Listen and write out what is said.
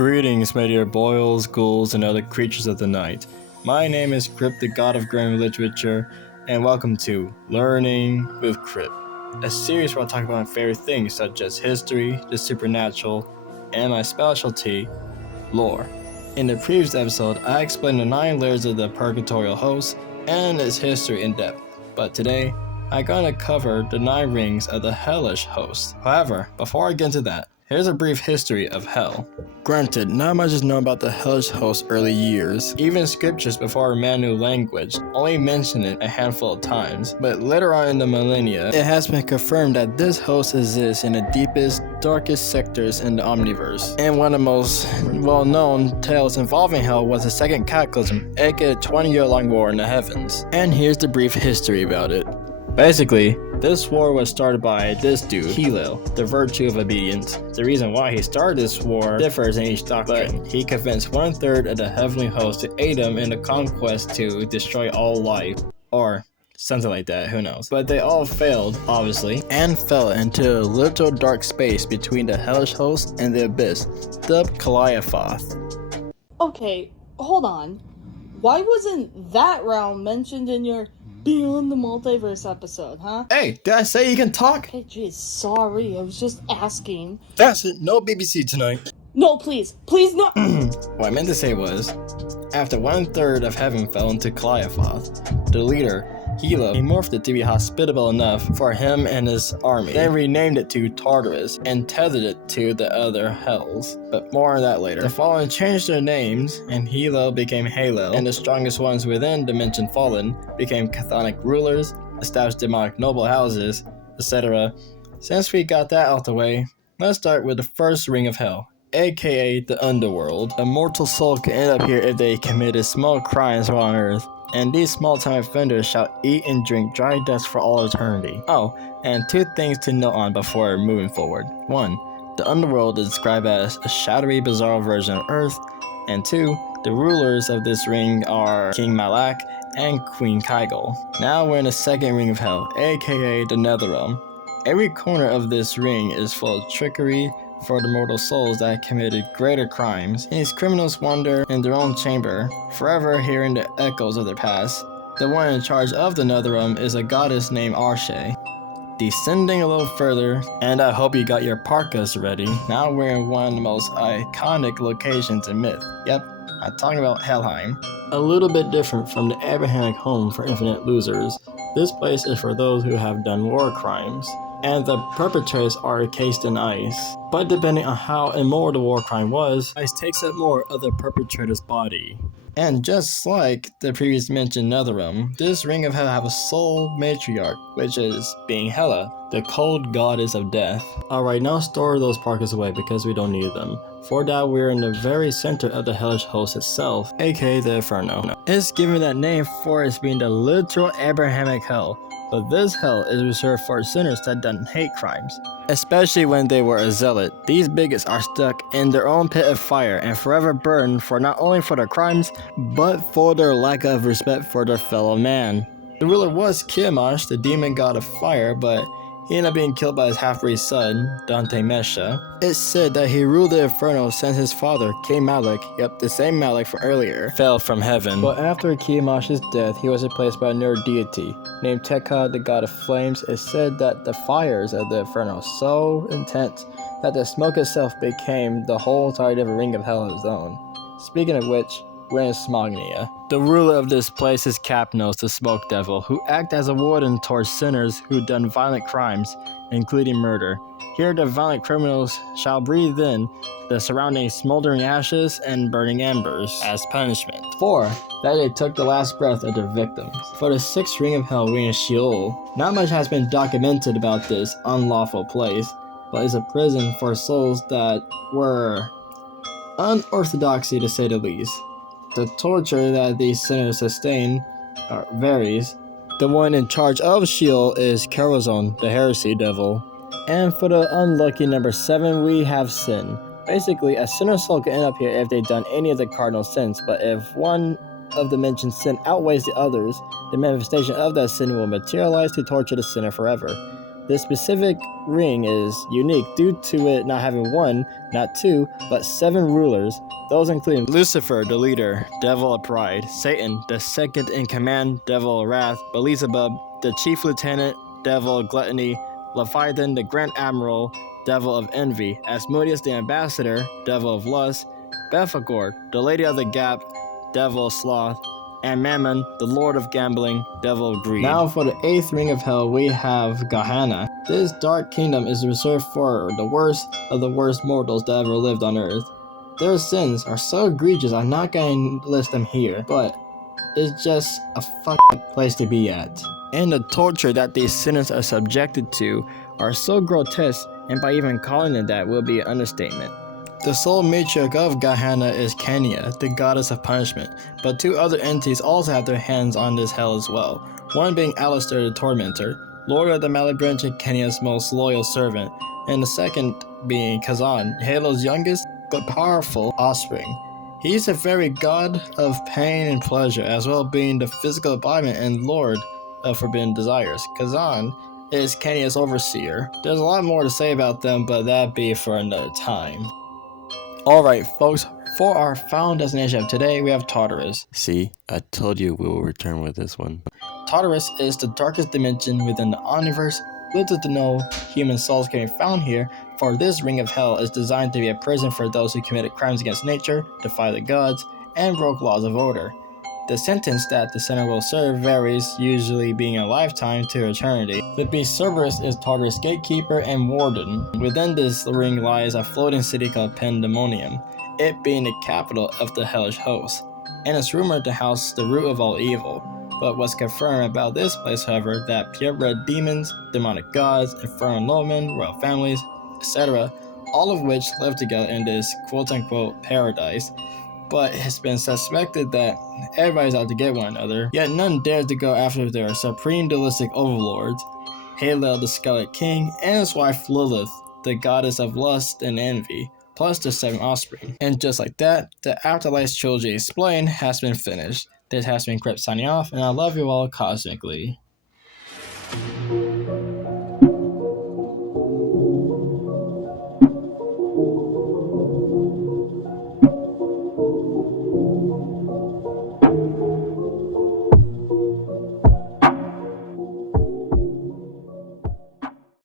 Greetings, my dear boils, ghouls, and other creatures of the night. My name is Crypt, the god of grim literature, and welcome to Learning with Crypt, a series where I talk about favorite things such as history, the supernatural, and my specialty, lore. In the previous episode, I explained the 9 layers of the purgatorial host and its history in depth, but today, I'm going to cover the 9 rings of the hellish host. However, before I get into that, here's a brief history of hell. Granted, not much is known about the hellish host's early years. Even scriptures before man knew language only mention it a handful of times, but later on in the millennia, it has been confirmed that this host exists in the deepest, darkest sectors in the omniverse. And one of the most well-known tales involving hell was the Second Cataclysm, aka a 20-year-long war in the heavens. And here's the brief history about it. Basically, this war was started by this dude, Helo, the virtue of obedience. The reason why he started this war differs in each doctrine, but he convinced 1/3 of the heavenly host to aid him in the conquest to destroy all life, or something like that, who knows. But they all failed, obviously, and fell into a little dark space between the hellish host and the abyss, dubbed Caliaphoth. Okay, hold on. Why wasn't that realm mentioned in your Beyond the Multiverse episode, huh? Hey, did I say you can talk? Hey, jeez, sorry, I was just asking. That's it, no BBC tonight. No, please, no! What I meant to say was, after 1/3 of heaven fell into Caliaphoth, the leader, Helo, he morphed it to be hospitable enough for him and his army, then renamed it to Tartarus and tethered it to the other hells. But more on that later. The Fallen changed their names, and Helo became Halo, and the strongest ones within Dimension Fallen became chthonic rulers, established demonic noble houses, etc. Since we got that out the way, let's start with the first ring of hell, aka the underworld. A mortal soul can end up here if they committed small crimes while on earth, and these small-time offenders shall eat and drink dry dust for all eternity. Oh, and 2 things to note on before moving forward. 1. The underworld is described as a shadowy, bizarre version of Earth, and 2. The rulers of this ring are King Malak and Queen Kygel. Now we're in the second ring of hell, aka the Netherrealm. Every corner of this ring is full of trickery for the mortal souls that committed greater crimes. These criminals wander in their own chamber, forever hearing the echoes of their past. The one in charge of the Netherrealm is a goddess named Arshe. Descending a little further, and I hope you got your parkas ready, now we're in one of the most iconic locations in myth. Yep, I'm talking about Helheim. A little bit different from the Abrahamic home for infinite losers, this place is for those who have done war crimes, and the perpetrators are encased in ice. But depending on how immoral the war crime was, ice takes up more of the perpetrator's body. And just like the previous mentioned Netherrealm, this ring of hell have a sole matriarch, which is being Hela, the cold goddess of death. Alright, now store those parkas away because we don't need them. For that, we're in the very center of the hellish host itself, aka the Inferno. It's given that name for its being the literal Abrahamic hell, but this hell is reserved for sinners that done hate crimes, especially when they were a zealot. These bigots are stuck in their own pit of fire and forever burned for not only for their crimes, but for their lack of respect for their fellow man. The ruler was Tiamat, the demon god of fire, but he ended up being killed by his half-breed son, Dante Mesha. It's said that he ruled the Inferno since his father, King Malak, yep, the same Malak from earlier, fell from heaven. But after Tiamat's death, he was replaced by another deity, named Tekka, the god of flames. It's said that the fires of the Inferno were so intense that the smoke itself became the whole entire ring of hell of its own. Speaking of which, we're in Smognia. The ruler of this place is Capnos, the smoke devil, who act as a warden towards sinners who done violent crimes, including murder. Here the violent criminals shall breathe in the surrounding smoldering ashes and burning embers as punishment. 4. That they took the last breath of their victims. For the 6th ring of hell, we're in Sheol. Not much has been documented about this unlawful place, but it's a prison for souls that were unorthodoxy to say the least. The torture that these sinners sustain varies. The one in charge of Sheol is Karazon, the heresy devil. And for the unlucky number 7, we have sin. Basically, a sinner's soul can end up here if they've done any of the cardinal sins, but if one of the mentioned sin outweighs the others, the manifestation of that sin will materialize to torture the sinner forever. This specific ring is unique due to it not having one, not two, but 7 rulers. Those include Lucifer, the leader, devil of pride; Satan, the second in command, devil of wrath; Beelzebub, the chief lieutenant, devil of gluttony; Leviathan, the grand admiral, devil of envy; Asmodeus, the ambassador, devil of lust; Belphegor, the lady of the gap, devil of sloth; and Mammon, the lord of gambling, devil of greed. Now for the 8th ring of hell, we have Gehenna. This dark kingdom is reserved for the worst of the worst mortals that ever lived on earth. Their sins are so egregious, I'm not going to list them here, but it's just a fucking place to be at. And the torture that these sinners are subjected to are so grotesque, and by even calling it that will be an understatement. The sole matriarch of Gehenna is Kenya, the goddess of punishment, but 2 other entities also have their hands on this hell as well. One being Alistair the Tormentor, lord of the Mallet branch and Kenya's most loyal servant, and the second being Kazan, Halo's youngest but powerful offspring. He is the very god of pain and pleasure, as well being the physical embodiment and lord of forbidden desires. Kazan is Kenya's overseer. There's a lot more to say about them, but that'd be for another time. Alright folks, for our final destination of today, we have Tartarus. See, I told you we will return with this one. Tartarus is the darkest dimension within the omniverse. Little to no human souls can be found here, for this ring of hell is designed to be a prison for those who committed crimes against nature, defied the gods, and broke laws of order. The sentence that the sinner will serve varies, usually being a lifetime to eternity. The beast Cerberus is Tartarus' gatekeeper and warden. Within this ring lies a floating city called Pandemonium, it being the capital of the hellish host, and it's rumored to house the root of all evil. But what's confirmed about this place, however, that purebred demons, demonic gods, infernal noblemen, royal families, etc., all of which live together in this quote-unquote paradise. But it's been suspected that everybody's out to get one another, yet none dares to go after their supreme dualistic overlords, Halel the Scarlet King, and his wife Lilith, the goddess of lust and envy, plus their 7 offspring. And just like that, the Afterlife trilogy Explained has been finished. This has been Crypt signing off, and I love you all cosmically.